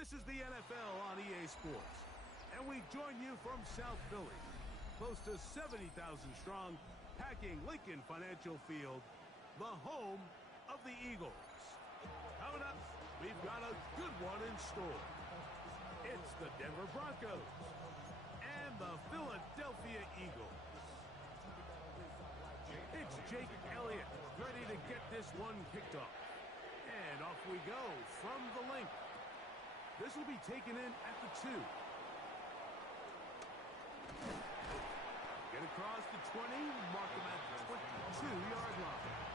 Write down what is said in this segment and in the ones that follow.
This is the NFL on EA Sports, and we join you from South Philly, close to 70,000 strong, packing Lincoln Financial Field, the home of the Eagles. Coming up, we've got a good one in store. It's the Denver Broncos and the Philadelphia Eagles. It's Jake Elliott ready to get this one kicked off. And off we go from the link. This will be taken in at the 2. Get across the 20, mark them at the 22-yard line.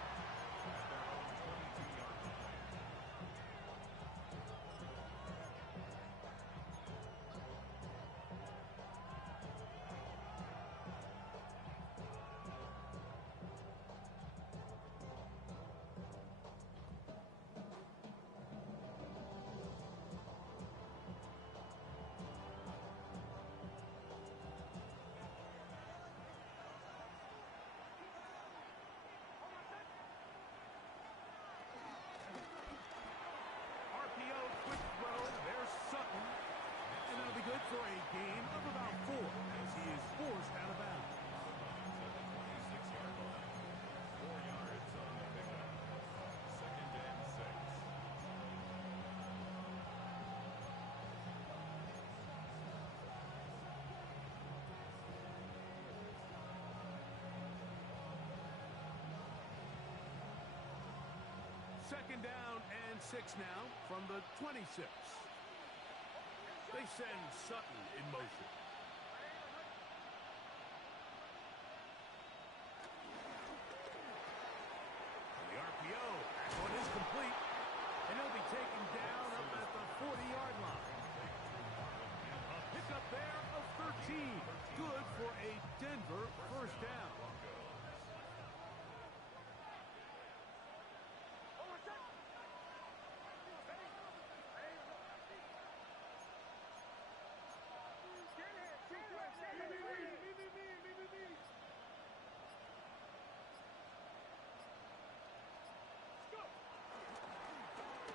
Good for a gain of about 4 as he is forced out of bounds. 26-yard line. 4 yards on the pickup. 2nd and 6. Second down and 6 now from the 26. They send Sutton in motion. The RPO. That one is complete. And he'll be taken down up at the 40-yard line. A pickup there of 13. Good for a Denver first down.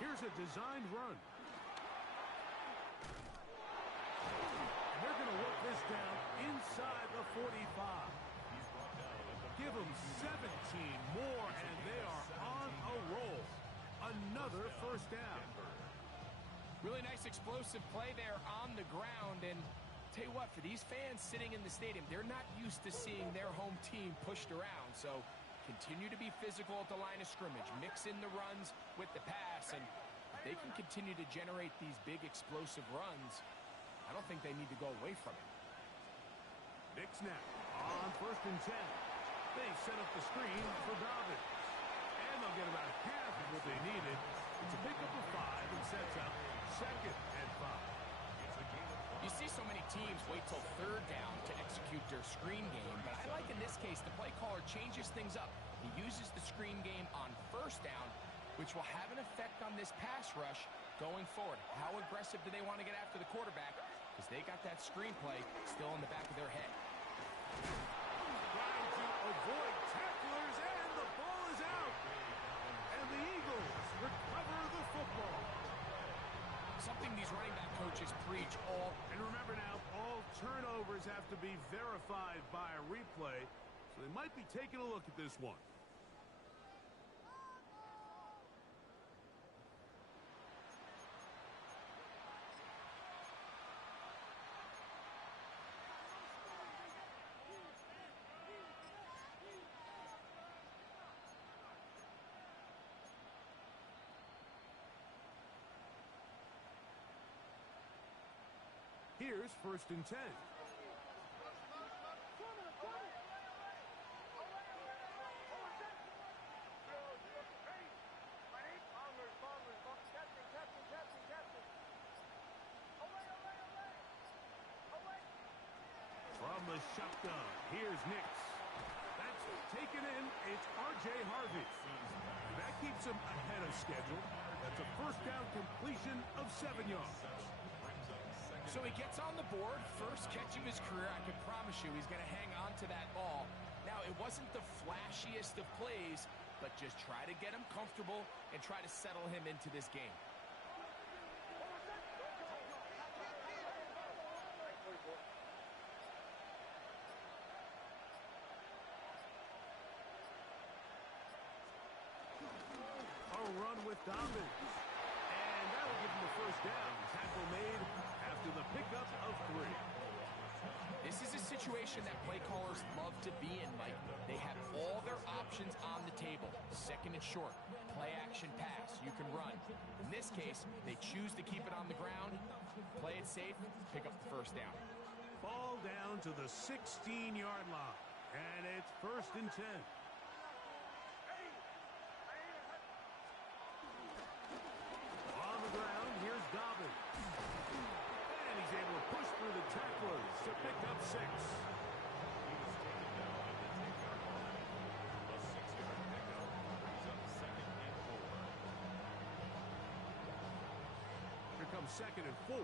Here's a designed run. And they're going to work this down inside the 45. Give them 17 more, and they are on a roll. Another first down. Really nice explosive play there on the ground. And tell you what, for these fans sitting in the stadium, they're not used to seeing their home team pushed around. So continue to be physical at the line of scrimmage. Mix in the runs with the pass. And if they can continue to generate these big explosive runs, I don't think they need to go away from it. Big snap on 1st and 10. They set up the screen for Dobbins. And they'll get about half of what they needed. It's a pickup of 5 and sets up 2nd and 5. You see so many teams wait till 3rd down to execute their screen game, but I like in this case the play caller changes things up. He uses the screen game on 1st down, which will have an effect on this pass rush going forward. How aggressive do they want to get after the quarterback? Because they got that screen play still in the back of their head. Trying to avoid tacklers, and the ball is out. And the Eagles recover the football. Something these running back coaches preach all. And remember now, all turnovers have to be verified by a replay, so they might be taking a look at this one. Here's 1st and 10. From the shotgun, here's Nix. That's taken in. It's R.J. Harvey. That keeps him ahead of schedule. That's a 1st down completion of 7 yards. So he gets on the board, first catch of his career. I can promise you he's going to hang on to that ball. Now, it wasn't the flashiest of plays, but just try to get him comfortable and try to settle him into this game. run with Dobbins. And that'll give him the first down. Tackle made after the pickup of 3. This is a situation that play callers love to be in, Mike. They have all their options on the table. Second and short, play action pass, you can run. In this case, they choose to keep it on the ground, play it safe, pick up the first down. Ball down to the 16-yard line. And it's 1st and 10. On the ground, here's Dobbins. And he's able to push through the tacklers to pick up 6. He was taken down at the 10-yard line. A 6-yard pickup brings up 2nd and 4. Here comes 2nd and 4.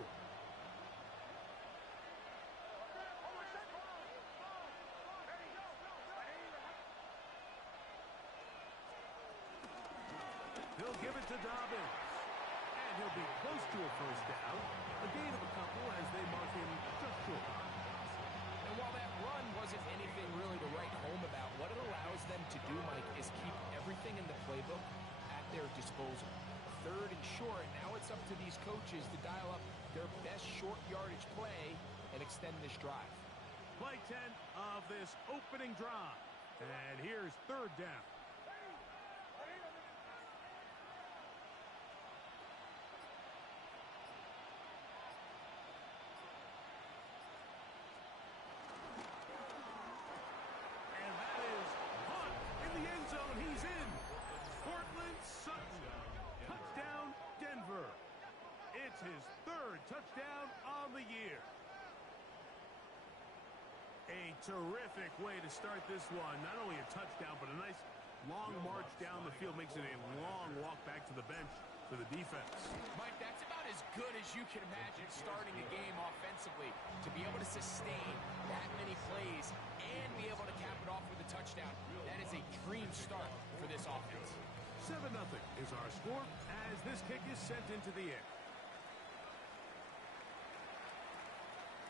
He'll give it to Dobbins. And he'll be close to a first down. A gain of a couple as they mark him just short. And while that run wasn't anything really to write home about, what it allows them to do, Mike, is keep everything in the playbook at their disposal. 3rd and short, now it's up to these coaches to dial up their best short yardage play and extend this drive. Play 10 of this opening drive. And here's 3rd down. His 3rd touchdown on the year. A terrific way to start this one. Not only a touchdown, but a nice long march down the field. Makes it a long walk back to the bench for the defense. Mike, that's about as good as you can imagine starting a game offensively. To be able to sustain that many plays and be able to cap it off with a touchdown, that is a dream start for this offense. 7-0 is our score as this kick is sent into the air.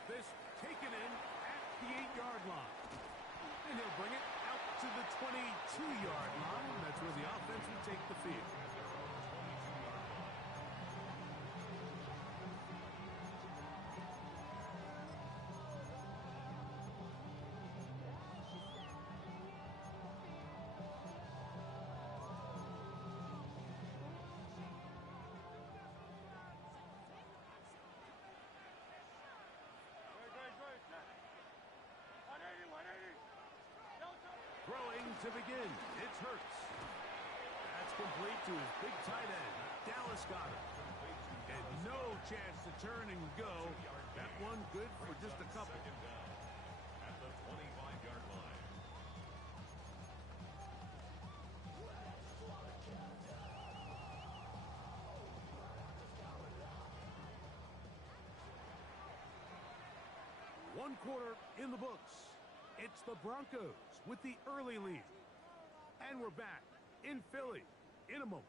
This taken in at the 8-yard line. And he'll bring it out to the 22-yard line. That's where the offense will take the field. Throwing to begin. It's Hurts. That's complete to his big tight end, Dallas Goedert. And no chance to turn and go. That one good for just a couple. Second down at the 25-yard line. One quarter in the books. It's the Broncos with the early lead. And we're back in Philly in a moment.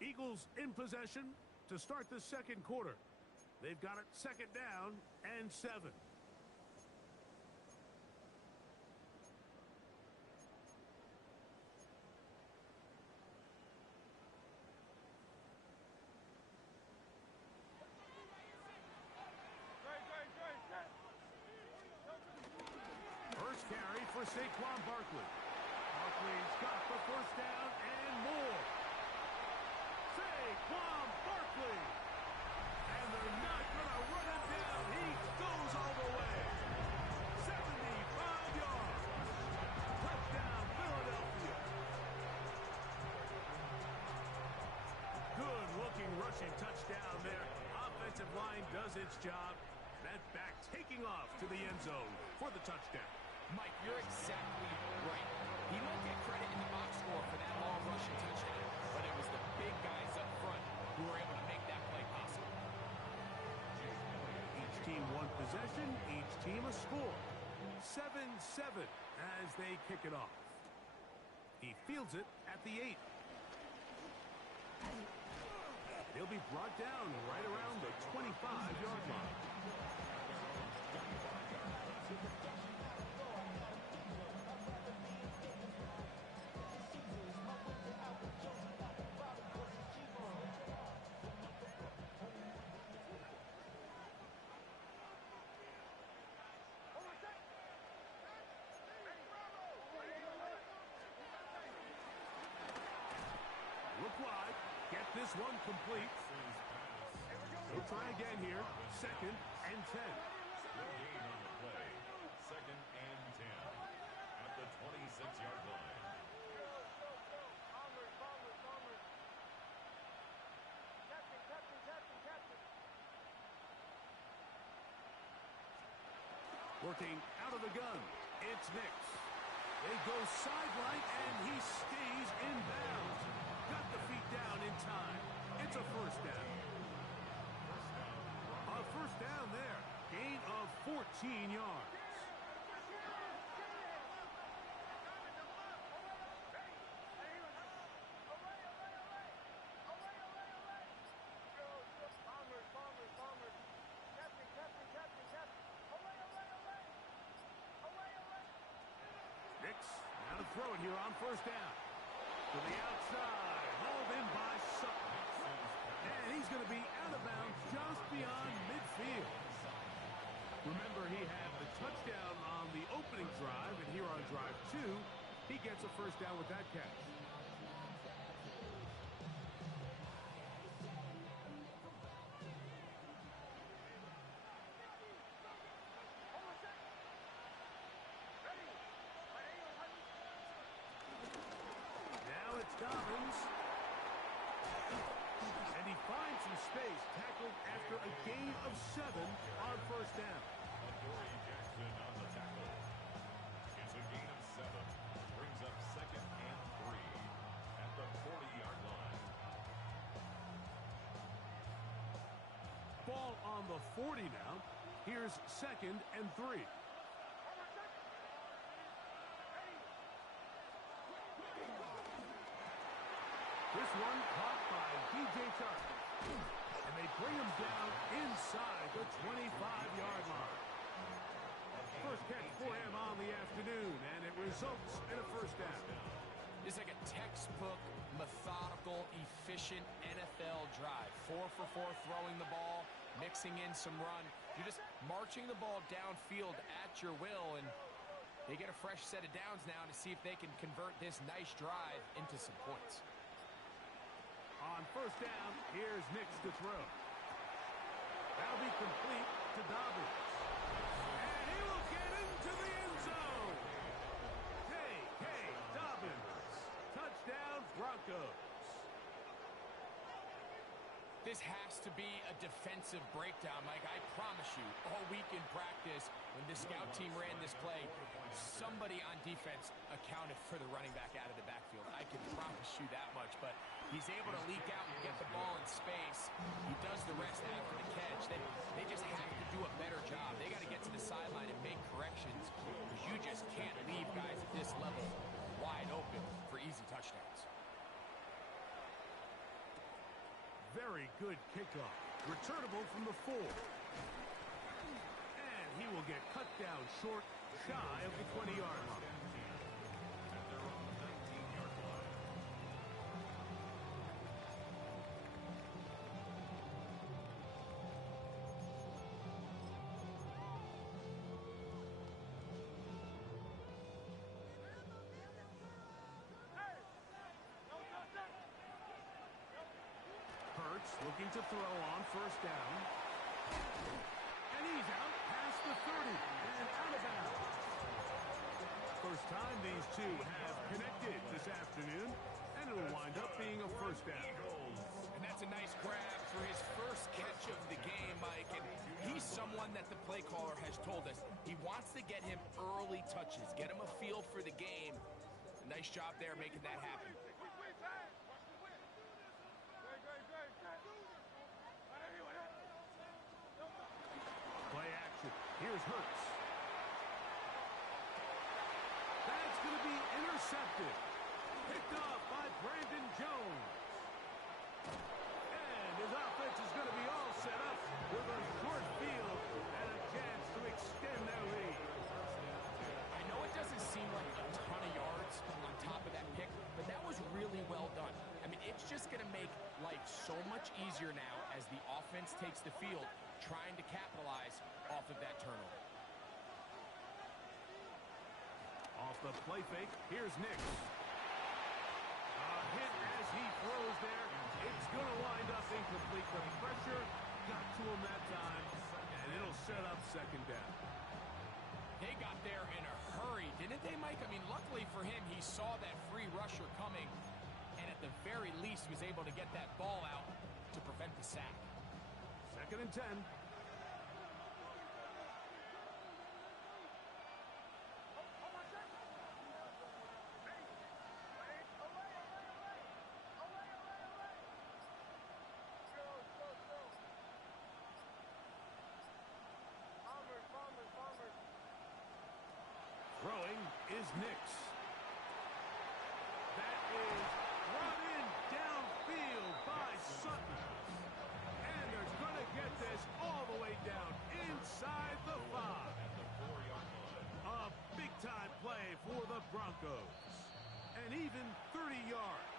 Eagles in possession to start the 2nd quarter. They've got it 2nd down and 7. First carry for Saquon Barkley. Barkley's got the first down and more. Saquon Barkley. And they're not going to run him down. He goes all the way. 75 yards. Touchdown, Philadelphia. Good-looking rushing touchdown there. Offensive line does its job. That back taking off to the end zone for the touchdown. Mike, you're exactly right. He might get credit in the box score for that long rushing touchdown, but it was the big guys up front who were able to make that play possible. Each team one possession, each team a score. 7-7 as they kick it off. He fields it at the 8. He'll be brought down right around the 25-yard line. This one complete. We'll try again here. 2nd and 10. Good gain on the play. 2nd and 10 at the 26-yard line. Working out of the gun. It's Nix. They go sideline, and he stays in bounds. Got the feet down in time. It's a first down. A first down there. Gain of 14 yards. Nix now to throw it here on first down. To the outside. Hauled in by Sutton. And he's going to be out of bounds just beyond midfield. Remember, he had the touchdown on the opening drive, and here on drive 2, he gets a first down with that catch. Now it's Dobbins. And he finds some space, tackled after a gain of 7 on first down. Adoree Jackson on the tackle. It's a gain of 7. Brings up 2nd and 3 at the 40-yard line. Ball on the 40 now. Here's 2nd and 3. This one caught by D.J. Chark. And they bring him down inside the 25-yard line. First catch for him on the afternoon, and it results in a first down. It's like a textbook, methodical, efficient NFL drive. 4 for 4 throwing the ball, mixing in some run. You're just marching the ball downfield at your will, and they get a fresh set of downs now to see if they can convert this nice drive into some points. On first down, here's Nix to throw. That'll be complete to Dobbins. And he will get into the end zone. J.K. Dobbins. Touchdown, Broncos. This has to be a defensive breakdown, Mike. I promise you, all week in practice, when the scout team ran this play, somebody on defense accounted for the running back out of the backfield. I can promise you that much, but he's able to leak out and get the ball in space. He does the rest after the catch. They just have to do a better job. They got to get to the sideline and make corrections, because you just can't leave guys at this level wide open for easy touchdowns. Very good kickoff. Returnable from the 4. And he will get cut down short, shy of the 20-yard line. At their own 19-yard line. Hurts looking to throw on first down. And he's out past the 30 and out of bounds. First time these two have connected this afternoon, and it'll wind up being a first down. And that's a nice grab for his first catch of the game, Mike. And he's someone that the play caller has told us he wants to get him early touches, get him a feel for the game. A nice job there making that happen. Play action. Here's Hurts. That's going to be intercepted. Picked off by Brandon Jones. And his offense is going to be all set up with a short field and a chance to extend their lead. I know it doesn't seem like a ton of yards on top of that pick, but that was really well done. I mean, it's just going to make life so much easier now as the offense takes the field, trying to capitalize off of that turnover. Off the play fake, here's Nix. A hit as he throws there, It's going to wind up incomplete. The pressure got to him that time, and it'll set up second down. They got there in a hurry, didn't they, Mike? I mean, luckily for him, he saw that free rusher coming, and at the very least was able to get that ball out to prevent the sack. Second and 10. Throwing is Nix. That is run in downfield by Sutton. And they're going to get this all the way down inside the 5. A big-time play for the Broncos. And even 30 yards.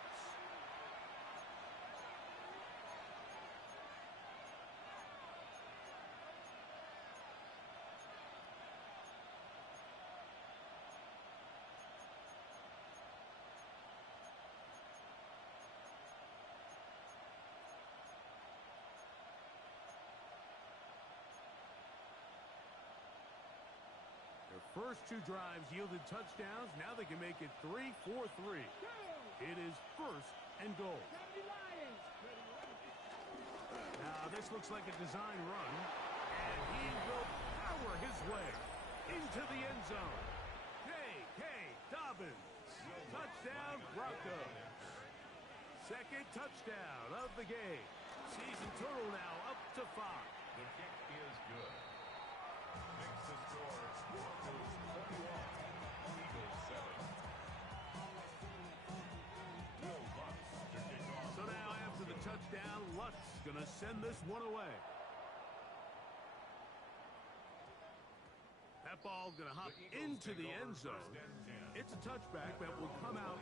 First two drives yielded touchdowns. Now they can make it 3-4-3. It is first and goal. Now this looks like a design run. And he will power his way into the end zone. J.K. Dobbins. Touchdown Broncos. Second touchdown of the game. Season total now up to 5. The kick is good. Makes the score. Broncos 21, Eagles 7. Will Lutz to kick off. So now after the touchdown, Lutz going to send this one away. That ball going to hop into the end zone. It's a touchback that will come out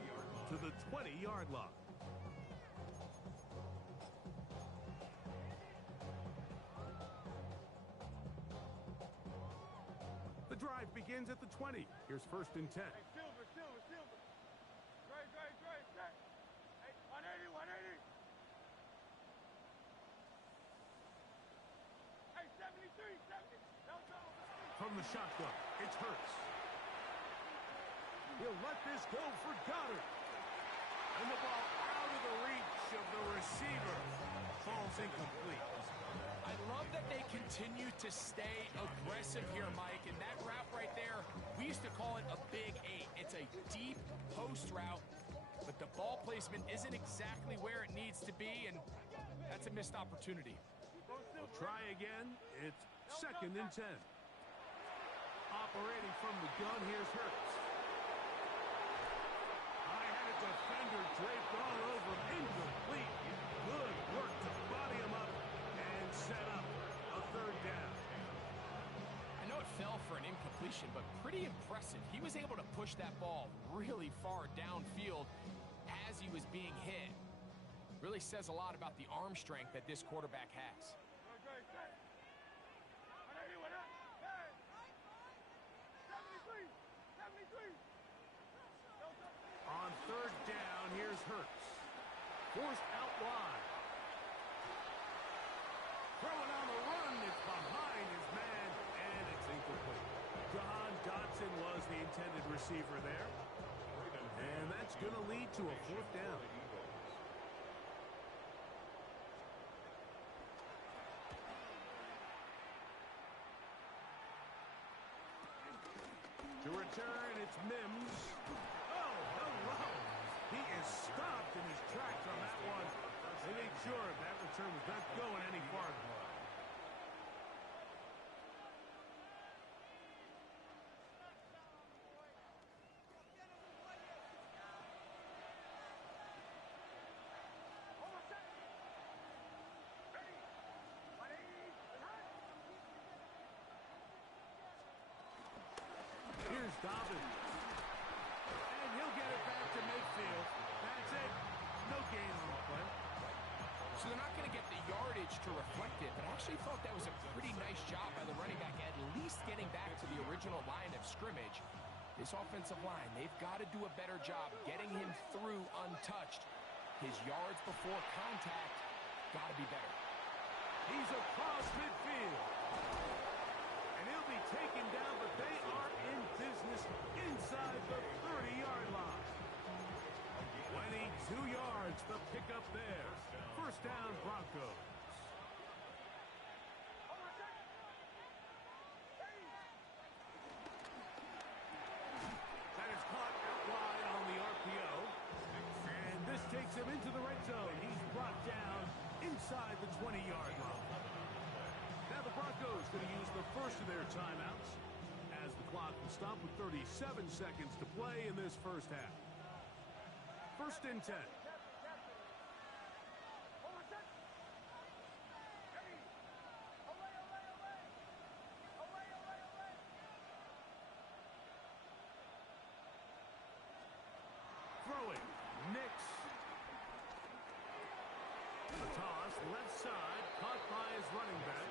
to the 20-yard line. The drive begins at the 20. Here's first and 10. Hey, Silver. Great. Hey, 180. Hey, 73, 70. From the shotgun, it's Hurts. He'll let this go for Goddard. And the ball out of the reach of the receiver. Falls incomplete. I love that they continue to stay aggressive here, Mike. And that route right there, we used to call it a big 8. It's a deep post route, but the ball placement isn't exactly where it needs to be, and that's a missed opportunity. We'll try again. It's second and 10. Operating from the gun, here's Hurts. I had a defender draped all over him. Incomplete. Good work to body him up and set up a third down. I know it fell for an incompletion, but pretty impressive. He was able to push that ball really far downfield as he was being hit. Really says a lot about the arm strength that this quarterback has. On third down, here's Hurts. Forced out wide. Throwing on the run, it's behind his man, and it's incomplete. Jahan Dotson was the intended receiver there. And that's going to lead to a fourth down. To return, it's Mims. Oh, hello. He is stopped in his tracks on that one. They made sure that return was not going any farther. Here's Dobbins. And he'll get it back to midfield. That's it. No gain on the play. So they're not going to get the yardage to reflect it, but I actually thought that was a pretty nice job by the running back, at least getting back to the original line of scrimmage. This offensive line, they've got to do a better job getting him through untouched. His yards before contact got to be better. He's across midfield. And he'll be taken down, but they are in business inside the 30-yard line. 22 yards, the pickup there. First down, Broncos. That is caught out wide on the RPO. And this takes him into the red zone. He's brought down inside the 20-yard line. Now the Broncos going to use the first of their timeouts as the clock will stop with 37 seconds to play in this first half. First and 10. Throwing. Nix. The toss, left side, caught by his running back.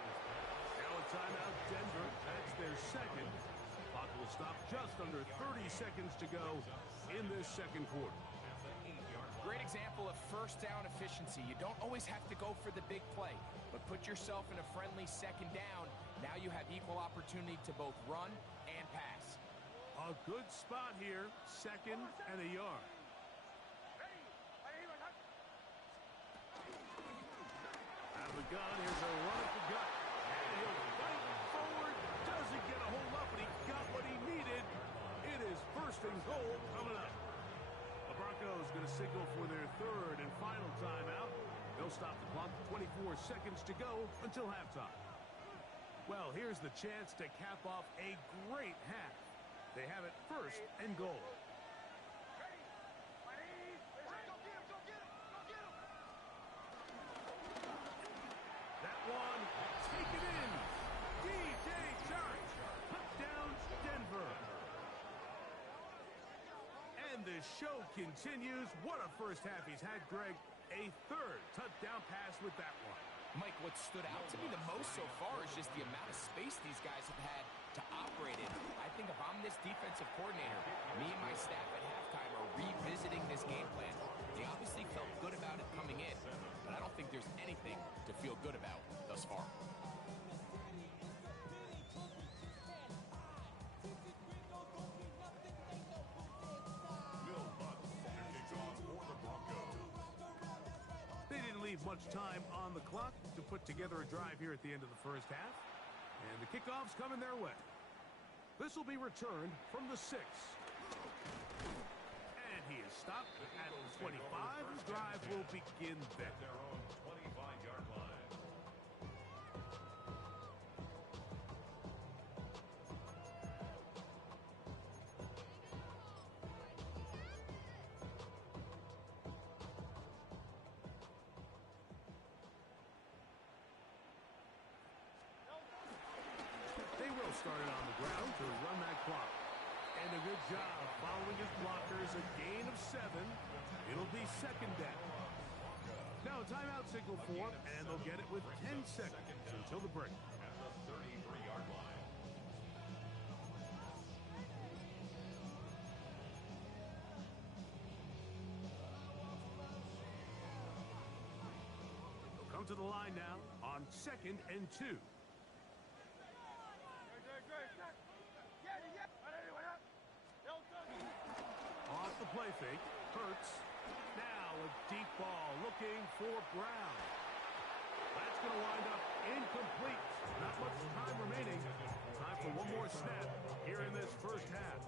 Now a timeout, Denver. That's their second. Clock will stop just under 30 seconds to go in this second quarter. Great example of first down efficiency. You don't always have to go for the big play, but put yourself in a friendly second down. Now you have equal opportunity to both run and pass. A good spot here, second and a yard. Out of the gun, here's a run at the gut. And he'll fight forward, doesn't get a hold up, but he got what he needed. It is first and goal coming up. The Broncos going to signal for their third and final timeout. They'll stop the clock with 24 seconds to go until halftime. Well, here's the chance to cap off a great half. They have it first and goal. That one taken in. DJ Chark. Touchdown, Denver. And the show continues. What a first half he's had, Greg. A third touchdown pass with that one. Mike, what stood out to me the most so far is just the amount of space these guys have had to operate in. I think if I'm this defensive coordinator, me and my staff at halftime are revisiting this game plan. They obviously felt good about it coming in, but I don't think there's anything to feel good about thus far. Much time on the clock to put together a drive here at the end of the first half. And the kickoff's coming their way. This will be returned from the 6. And he is stopped at the 25. The drive will begin then. Their own 25-yard line. Started on the ground to run that clock. And a good job following his blockers. A gain of 7. It'll be second down. Now a timeout signal for him, and they'll get it with 10 seconds until the break. At the 33-yard line. They'll come to the line now on 2nd and 2. Off the play fake, Hurts. Now a deep ball looking for Brown. That's going to wind up incomplete. Not much time remaining. Time for one more snap here in this first half.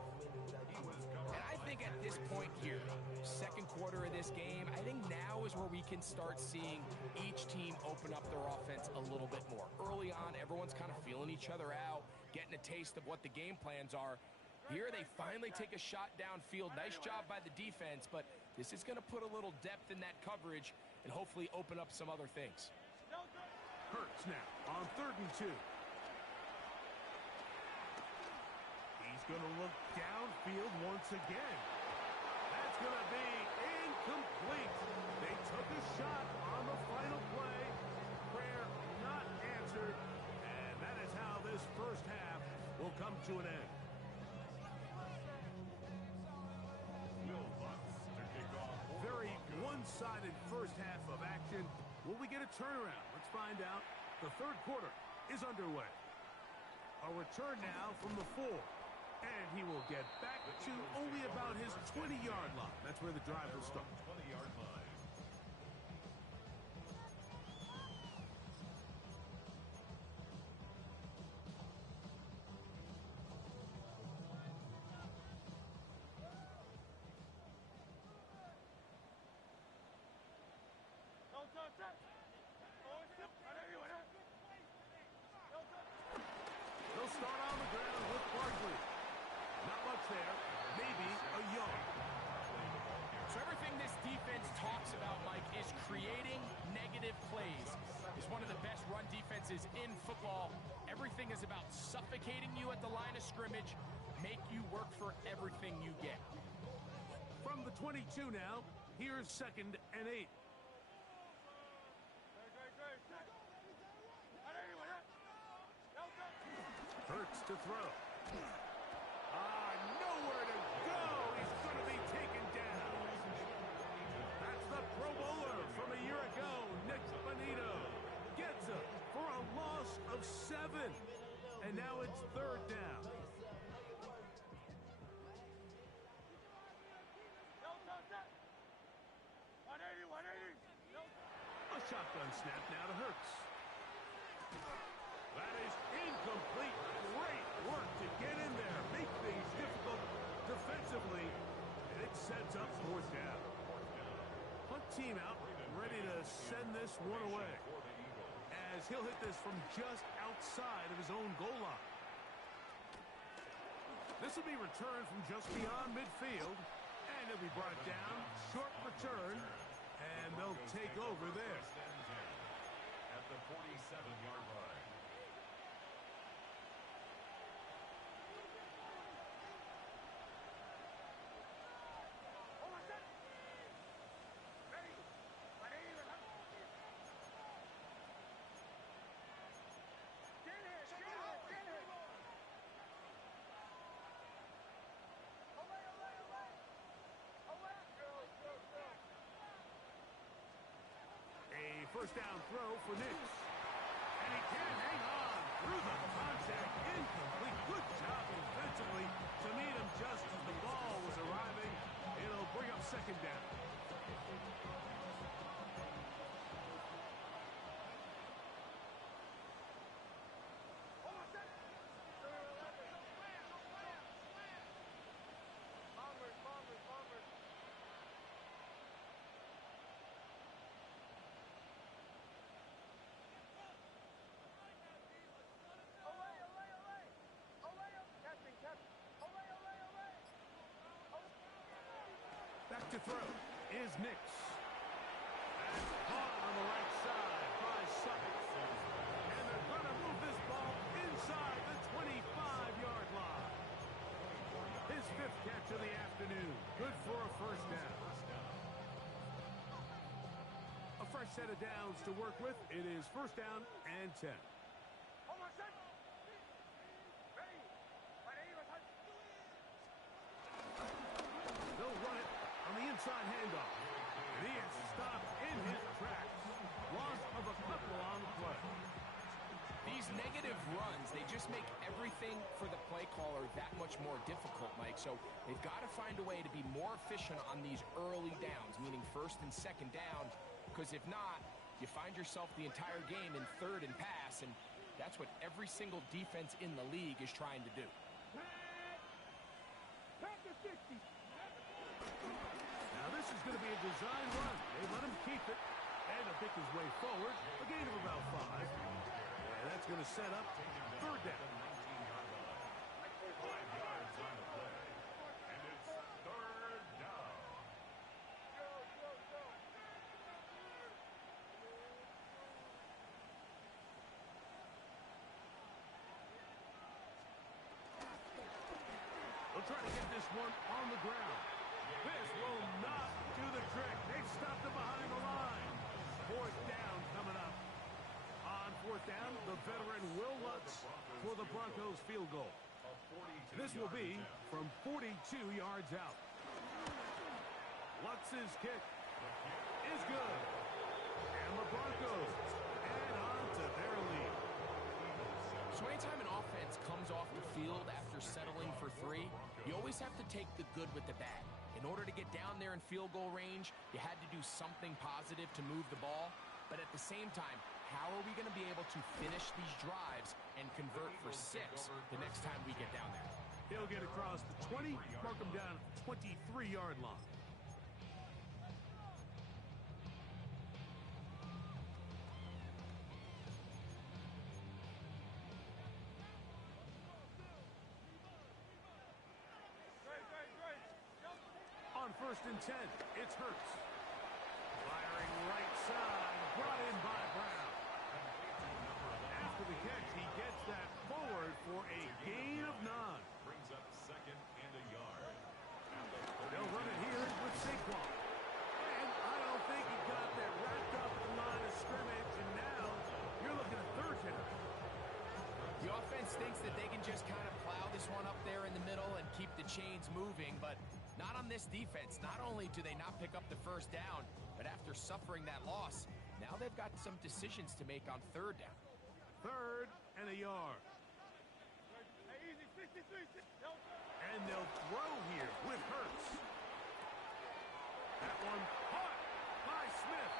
And I think at this point here, second quarter of this game, I think now is where we can start seeing each team open up their offense a little bit more. Early on, everyone's kind of feeling each other out, getting a taste of what the game plans are. Here they finally take a shot downfield. Nice job by the defense, but this is going to put a little depth in that coverage and hopefully open up some other things. Hurts now on 3rd and 2. He's going to look downfield once again. That's going to be incomplete. They took a shot on the final play. Prayer not answered. And that is how this first half will come to an end. Very one one-sided first half of action. Will we get a turnaround? Let's find out. The third quarter is underway. A return now from the 4. And he will get back to only about his 20-yard line. That's where the drive will start. 20-yard line. They'll start on the ground with Barkley. Not much there. Maybe a yard. So everything this defense talks about, Mike, is creating negative plays. It's one of the best run defenses in football. Everything is about suffocating you at the line of scrimmage, make you work for everything you get. From the 22 now, here's 2nd and 8. Hurts to throw. Nowhere to go. He's going to be taken down. That's the Pro Bowler from a year ago, Nick Bonito. Gets him for a loss of 7. And now it's 3rd down. A shotgun snap now to Hurts. That is incomplete. Great work to get in there. Make things difficult defensively. And it sets up 4th down. Punt team out, ready to send this one away. As he'll hit this from just outside of his own goal line. This will be returned from just beyond midfield. And it'll be brought down. Short return. And they'll take over there. At the 47-yard line. First down throw for Nix. And he can't hang on through the contact. Incomplete. Good job defensively to meet him just as the ball was arriving. It'll bring up 2nd down. Back to throw is Nix. That's caught on the right side by Sutton. And they're going to move this ball inside the 25-yard line. His 5th catch of the afternoon. Good for a first down. A fresh set of downs to work with. It is 1st down and 10. They'll run it on the inside handoff. And he is stopped in his tracks. Loss of a couple on the play. These negative runs, they just make everything for the play caller that much more difficult, Mike. So they've got to find a way to be more efficient on these early downs, meaning 1st and 2nd down. Because if not, you find yourself the entire game in 3rd and pass, and that's what every single defense in the league is trying to do. Now this is going to be a design run. They let him keep it, and he'll pick his way forward. A gain of about 5. And that's going to set up 3rd down. 5 yards on the play. And it's 3rd down. They'll try to get this one on the ground. This will not do the trick. They've stopped him behind the line. 4th down coming up. On 4th down, the veteran Will Lutz for the Broncos field goal. This will be from 42 yards out. Lutz's kick. is good. And the Broncos add on to their lead. So anytime an offense comes off the field after settling for 3, you always have to take the good with the bad. In order to get down there in field goal range, you had to do something positive to move the ball. But at the same time, how are we going to be able to finish these drives and convert for 6 the next time we get down there? He'll get across the 20, mark him down at the 23-yard line. On 1st and 10, it's Hurts. Firing right side, brought in by Brown. After the catch, he gets that forward for a gain of 9. Brings up 2nd and a yard. They'll run it here with Saquon. And I don't think he got that wrapped up the line of scrimmage, and now you're looking at 3rd down. The offense thinks that they can just kind of plow this one up there in the middle and keep the chains moving, but not on this defense. Not only do they not pick up the 1st down, but after suffering that loss, now they've got some decisions to make on 3rd down. 3rd and a yard. And they'll throw here with Hurts. That one caught by Smith.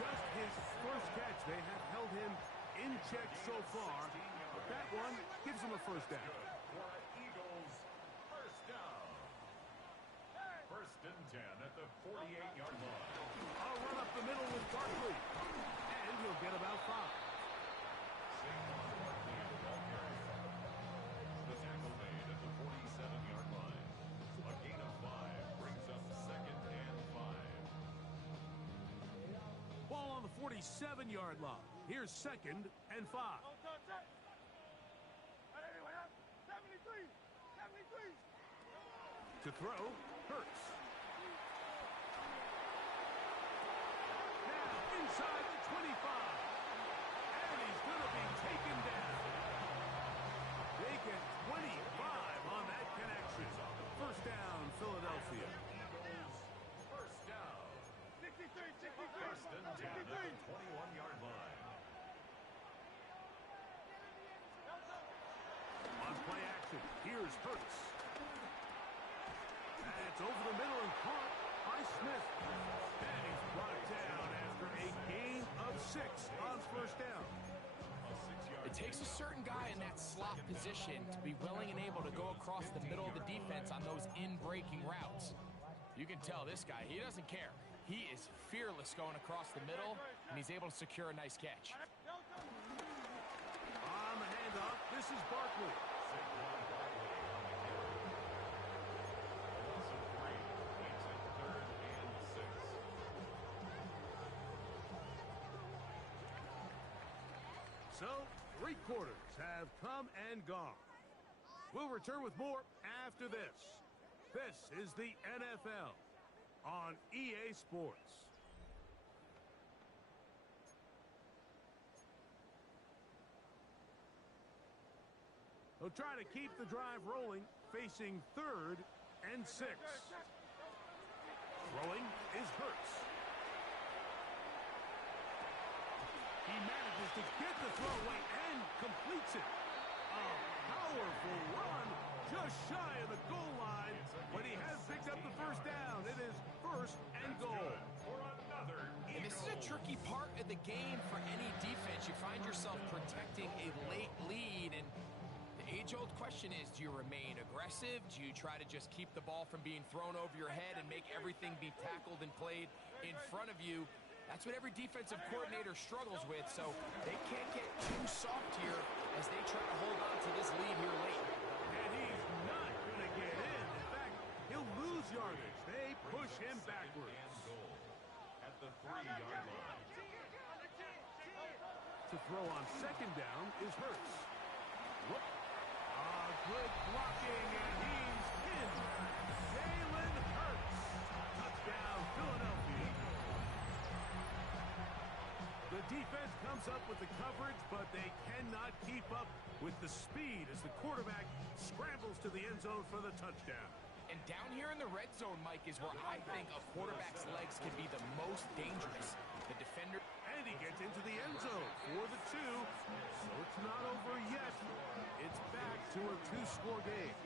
Just his 1st catch. They have held him in check so far, but that one gives him a 1st down. For Eagles, 1st down. 1st and 10 at the 48-yard line. I'll run up the middle with Barkley, and he'll get about 5. Saquon Barkley on the ball carrier. The tackle made at the 47-yard line. A gain of 5 brings up 2nd and 5. Ball on the 47-yard line. Here's 2nd and 5. To throw, Hurts. Now inside the 25. And he's going to be taken down. They get 25 on that connection. 1st down, Philadelphia. Eagles, 1st down. 1st and 10 at the 21-yard line. On play action, here's Hurts. That's over the middle and caught by Smith. And he's brought down after a gain of 6 on 1st down. It takes a certain guy in that slot position to be willing and able to go across the middle of the defense on those in-breaking routes. You can tell this guy, he doesn't care. He is fearless going across the middle, and he's able to secure a nice catch. On the handoff, this is Barkley. Saquon Barkley on the carry. A loss of 3 makes it 3rd and 6. So, 3 quarters have come and gone. We'll return with more after this. This is the NFL on EA Sports. They'll try to keep the drive rolling, facing 3rd and 6. Throwing is Hurts. He manages to get the throw away and completes it. A powerful run just shy of the goal line, but he has picked up the 1st down. It is 1st and goal. For another And this is a tricky part of the game for any defense. You find yourself protecting a late lead, and the age-old question is, do you remain aggressive? Do you try to just keep the ball from being thrown over your head and make everything be tackled and played in front of you? That's what every defensive coordinator struggles with, so they can't get too soft here as they try to hold on to this lead here late. And he's not going to get in. In fact, he'll lose yardage. They push him backwards. and goal at the 3-yard line. To throw on 2nd down is Hurts. Whoop. Good blocking, and he's in. Jalen Hurts. Touchdown, Philadelphia. The defense comes up with the coverage, but they cannot keep up with the speed as the quarterback scrambles to the end zone for the touchdown. And down here in the red zone, Mike, is where I think a quarterback's legs can be the most dangerous. The defender... And he gets into the end zone for the 2. So it's not over yet. It's back to a 2-score game.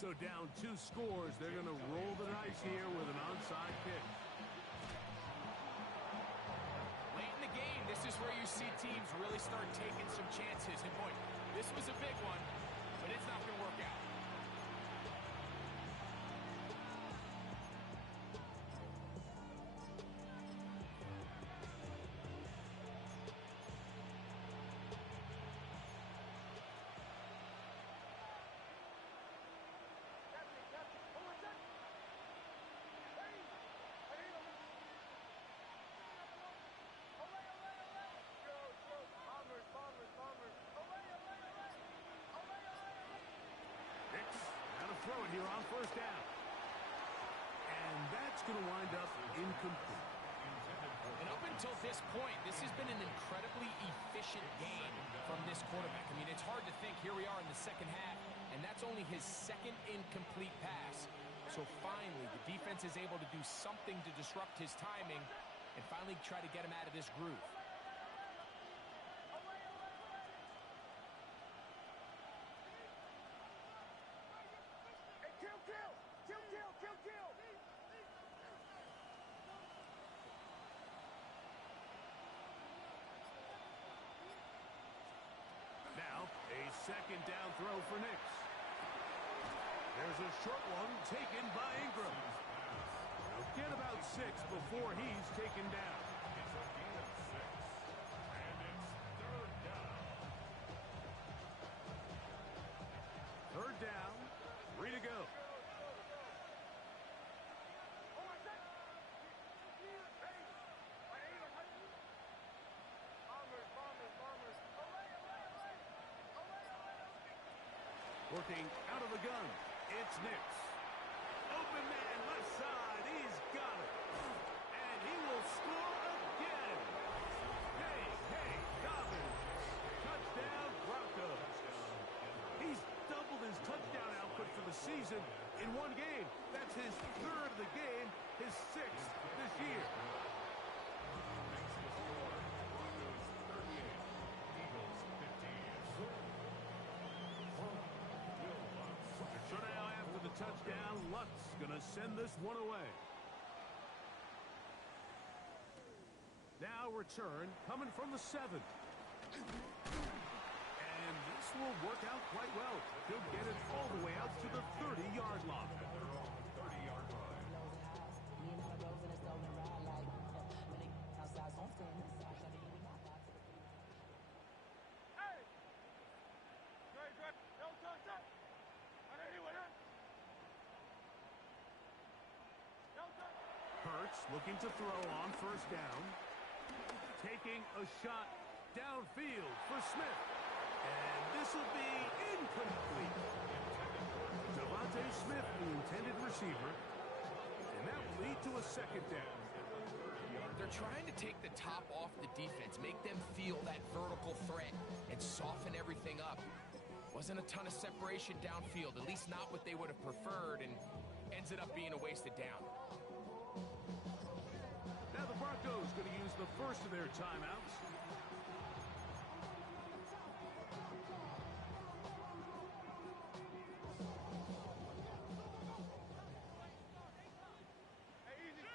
So down 2 scores, they're going to roll the dice here with an onside kick. Late in the game, this is where you see teams really start taking some chances. And boy, this was a big one, but it's not going to work out. Throw it here on first down. And that's going to wind up incomplete. And up until this point, this has been an incredibly efficient game from this quarterback. I mean, it's hard to think. Here we are in the second half, and that's only his second incomplete pass. So finally, the defense is able to do something to disrupt his timing and finally try to get him out of this groove. Now, a second down throw for Nix. There's a short one taken by Ingram. He'll get about 6 before he's taken down. It's a gain of 6. And it's third down. Third down, 3 to go. Working out of the gun, it's Nix. Open man, left side, he's got it. And he will score again. Hey, Dobbins. Touchdown, Broncos. He's doubled his touchdown output for the season in one game. That's his 3rd of the game, his 6th this year. So now after the touchdown, Luck's going to send this one away. Now return coming from the 7. And this will work out quite well. He'll get it all the way out to the 30-yard line. 30-yard line. Hurts looking to throw on first down. Taking a shot downfield for Smith. And this will be incomplete. Devontae Smith, the intended receiver. And that will lead to a second down. They're trying to take the top off the defense, make them feel that vertical threat, and soften everything up. Wasn't a ton of separation downfield, at least not what they would have preferred, and ends it up being a wasted down. Now the Broncos going to use the first of their timeouts. Hey, easy,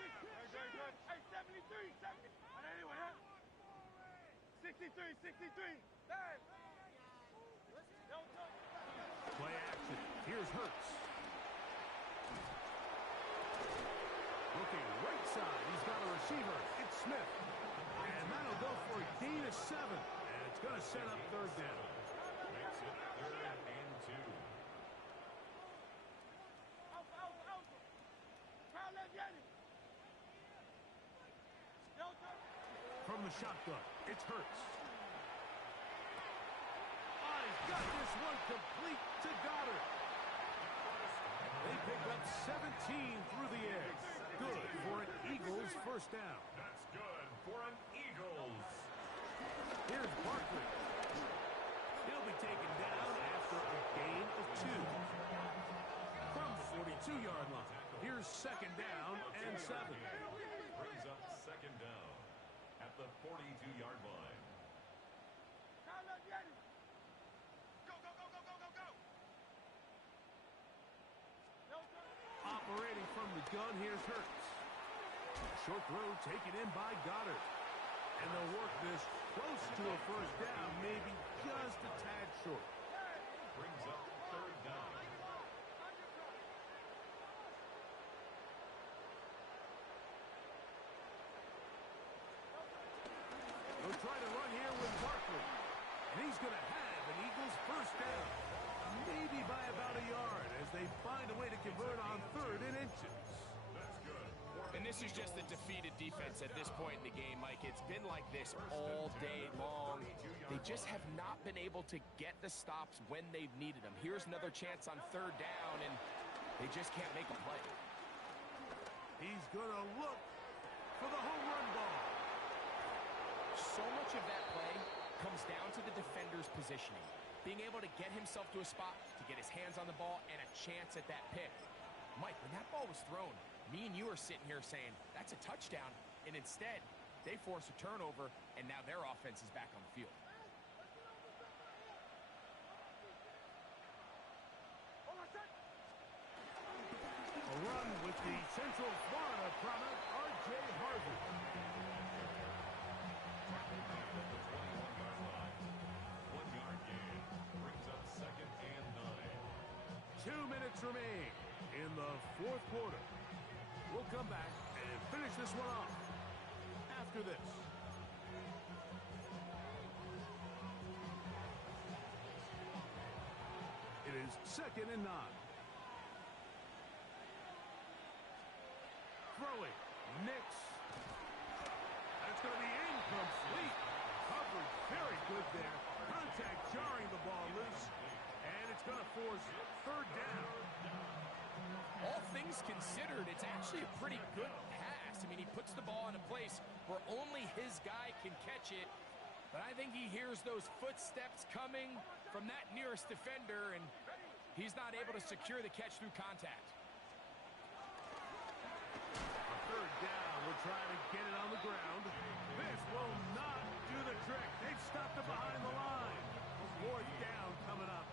73, 70. On anyone, huh? 63, 63. Bang. Play action. Here's Hurts. Looking right side. He's got a receiver. It's Smith. And that'll go for a gain of 7. And it's going to set up third down. Makes it 3rd and 2. From the shotgun, it's Hurts. Oh, he's got this one complete to Goddard. They pick up 17 through the air. Good for an Eagles first down. That's good for an Eagles Here's Barkley. He'll be taken down after a gain of 2. From the 42-yard line, here's second down and 7. Brings up second down at the 42-yard line. Go, go, go, go, go, go, go! Operating from the gun, here's Hurts. Short throw taken in by Goddard. And they'll work this close to a first down, maybe just a tad short. Brings up third down. They'll try to run here with Barkley. And he's going to have an Eagles first down. Maybe by about a yard as they find a way to convert on 3rd and inches. That's good. And this is just a defeated defense at this point in the game, Mike. It's been like this all day long. They just have not been able to get the stops when they've needed them. Here's another chance on 3rd down, and they just can't make a play. He's going to look for the home run ball. So much of that play comes down to the defender's positioning. Being able to get himself to a spot, to get his hands on the ball, and a chance at that pick. Mike, when that ball was thrown, me and you are sitting here saying, that's a touchdown. And instead, they force a turnover, and now their offense is back on the field. A run with the Central Florida product, R.J. Harvey. Brings up second and 9. 2 minutes remain in the 4th quarter. We'll come back and finish this one off after this. It is second and 9. Throwing. Nix. That's going to be incomplete. Coverage very good there. Contact jarring the ball loose. And it's going to force 3rd down. All things considered, it's actually a pretty good pass. I mean, he puts the ball in a place where only his guy can catch it. But I think he hears those footsteps coming from that nearest defender, and he's not able to secure the catch through contact. A 3rd down. We'll try to get it on the ground. This will not do the trick. They've stopped it behind the line. 4th down coming up.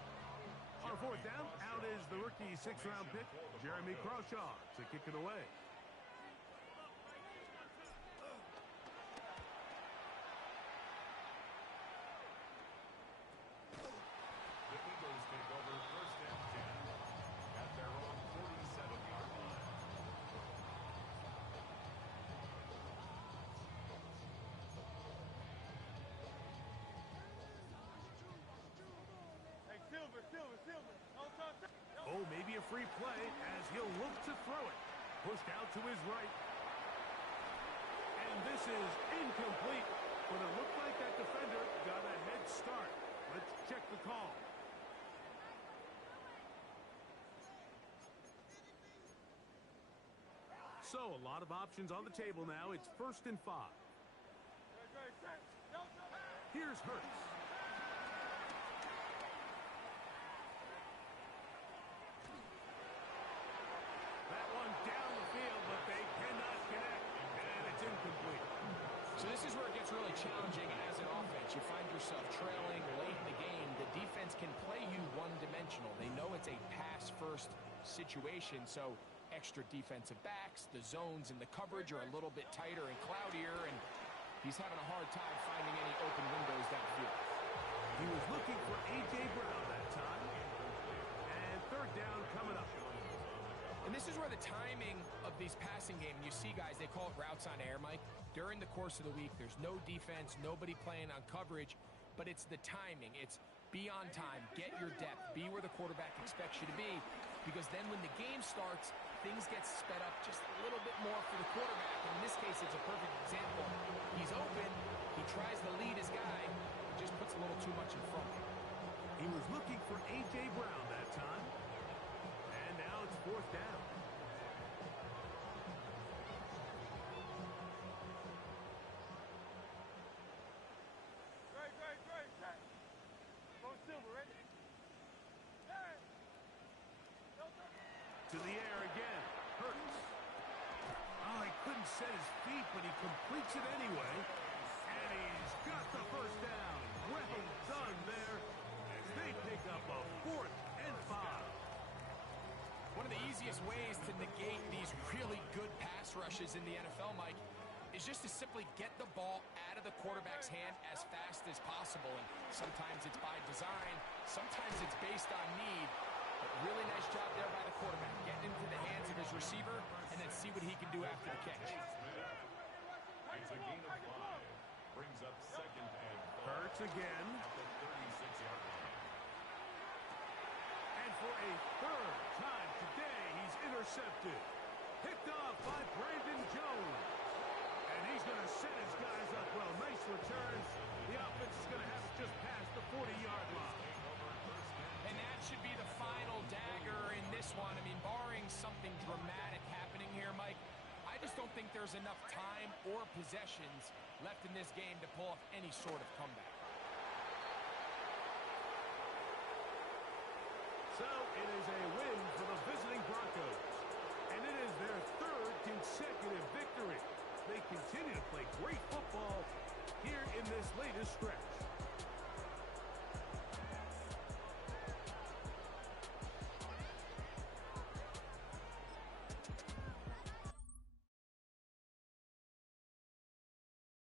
On 4th down, out is the rookie 6th-round pick, Jeremy Crawshaw, to kick it away. The Eagles take over first and 10 at their own 47-yard line. Hey, Silver, Silver, Silver. No touch. Oh, maybe a free play as he'll look to throw it. Pushed out to his right. And this is incomplete, but it looked like that defender got a head start. Let's check the call. So, a lot of options on the table now. It's 1st and 5. Here's Hurts. That one down the field, but they cannot connect, and it's incomplete. So this is where it gets really challenging as an offense. You find yourself trailing late in the game. The defense can play you one-dimensional. They know it's a pass-first situation, so extra defensive backs, the zones and the coverage are a little bit tighter and cloudier, and he's having a hard time finding any open windows downfield. He was looking for A.J. Brown that time, and 3rd down coming up. And this is where the timing of these passing game, you see guys, they call it routes on air, Mike. During the course of the week, there's no defense, nobody playing on coverage, but it's the timing. It's be on time, get your depth, be where the quarterback expects you to be, because then when the game starts, things get sped up just a little bit more for the quarterback. And in this case, it's a perfect example. He's open, he tries to lead his guy, just puts a little too much in front. He was looking for A.J. Brown that time, and now it's 4th down. set his feet, but he completes it anyway. And he's got the first down. Well done there as they pick up a 4th and 5. One of the easiest ways to negate these really good pass rushes in the NFL, Mike, is just to simply get the ball out of the quarterback's hand as fast as possible. And sometimes it's by design, sometimes it's based on need. But really nice job there by the quarterback, getting into the hands of his receiver and then see what he can do after the catch. It's a gain of 5. Brings up 2nd and 4. Hurts again. At the 36-yard line. And for a 3rd time today, he's intercepted. Picked off by Brandon Jones. And he's going to set his guys up well. Nice return. The offense is going to have it just past the 40-yard line. And that should be the final dagger in this one. I mean, barring something dramatic happening here, Mike, I just don't think there's enough time or possessions left in this game to pull off any sort of comeback. So it is a win for the visiting Broncos. And it is their 3rd consecutive victory. They continue to play great football here in this latest stretch.